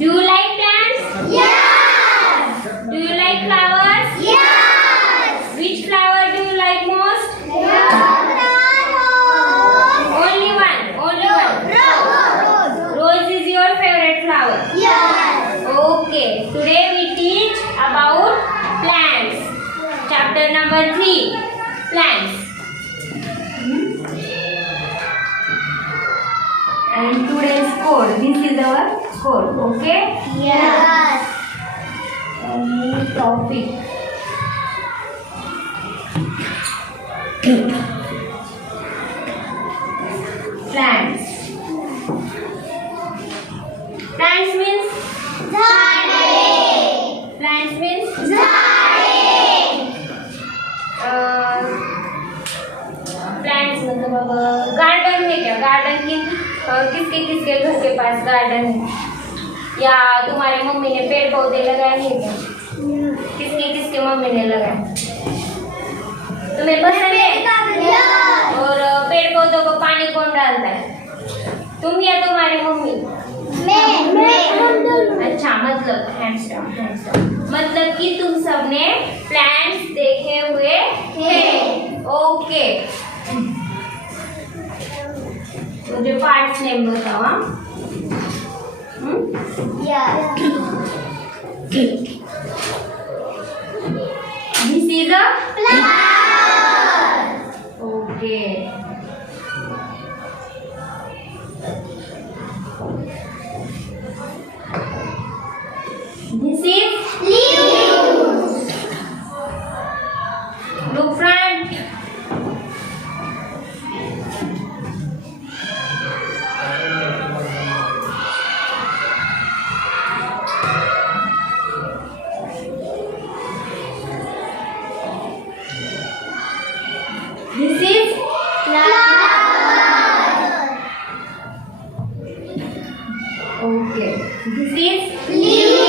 Do you like plants? Yes. Do you like flowers? Yes. Which flower do you like most? Only one. Rose is your favorite flower. Yes. Okay. Today we teach about plants. Chapter number 3. Plants. And today's code. This is our code. Okay? Yes. Topic. Plants. Plants means plants means plants मतलब अब गार्डन है क्या? गार्डन की किसके किसके घर के पास गार्डन है? या तुम्हारे मम्मी ने पेड़ पौधे लगाए हैं क्या? किसके किसके मम्मी ने लगाए? तुम्हें पसंद है? और पेड़ पौधों को पानी कौन डालता है? तुम या तुम्हारी मम्मी? अच्छा, मतलब hands down. मतलब कि तुम सबने प्लांट्स देखे हुए हैं. ओके. मुझे पार्ट्स नेम बताओ. This is a Plant. okay. This is Leaves. look front. This is Flower. okay. This is Leaves.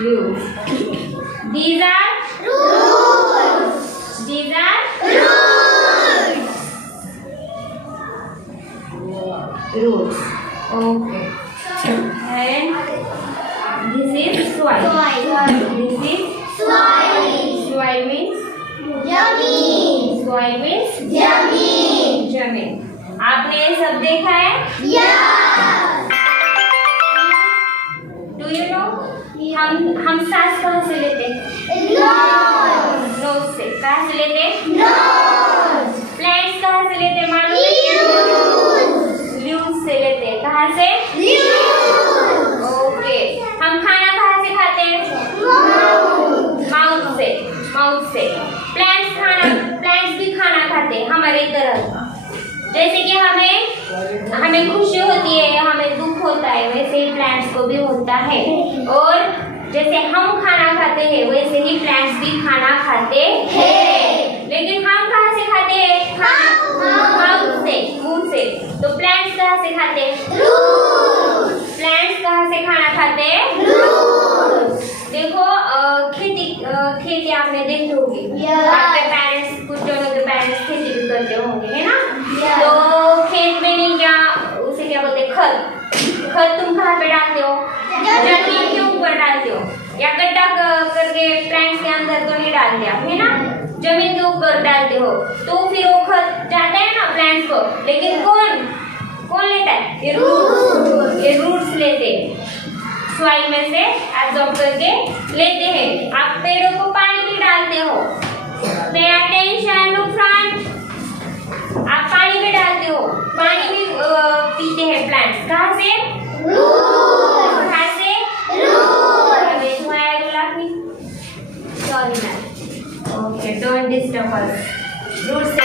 leaves. These are Roots. these are Roots. roots. Okay. And this is soil. This is Soil. soil means Yummy. soil means Yummy. जमीन. आपने ये सब देखा है? Yes. Do you know? हम सांस कहाँ से लेते हैं? Nose. नोज से. कहाँ से लेते हैं? Nose. प्लांट्स कहाँ से लेते हैं? मालूम है? Leaves. लीव्स से लेते हैं. कहाँ से? Leaves. ओके. हम खाना कहाँ से खाते हैं? माउथ से. माउथ से. प्लांट्स भी खाना खाते हैं हमारे तरह. जैसे कि हमें खुशी होती है, हमें दुख होता है, वैसे ही प्लांट्स को भी होता है. और जैसे हम खाना खाते हैं वैसे ही प्लांट्स भी खाना खाते हैं. लेकिन हम कहाँ से खाते हैं? माउथ से, मुंह से. तो प्लांट्स कहाँ से खाते हैं? प्लांट्स कहाँ से खाना खाते हैं? देखो, खेती आपने देखी होगी. आपके पेरेंट्स, कुछ जनों के पेरेंट्स खेती भी करते होंगे, है ना? तो खेत में नहीं, क्या उसे क्या बोलते हैं? खत तुम कहाँ पे डालते हो? जमीन के ऊपर डालते हो, या गड्ढा करके प्लांट्स के अंदर तो नहीं डालते आप, है ना? जमीन के ऊपर डालते हो. तो फिर वो खत जाता है ना प्लांट्स को. लेकिन कौन लेता है? ये रूट्स लेते हैं. सॉइल में से एब्जॉर्ब करके लेते हैं. आप पेड़ों को पानी भी डालते हो. Pay attention, look front. आप पानी भी डालते हो. पानी भी पीते हैं प्लांट्स. कहाँ से? कहाँ से? Sorry, ma'am. Okay, don't disturb us. Roots से